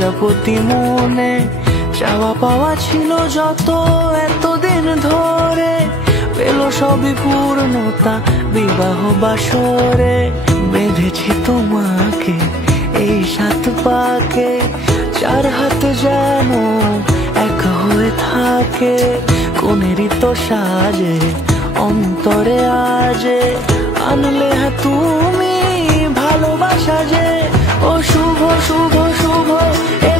প্রজাপতি মনে চাওয়া পাওয়া ছিল যত এতদিন ধরে, পেল সবই পূর্ণতা বিবাহ বাসরে। বেঁধেছি তোমাকে এই 7 পাকে, 4 হাত যেন এক হয়ে থাকে। কোনেরই তো সাজে অন্তরে আজে আনলে তুমি ভালোবাসা যে। ও শুভ শুভ শুভ এ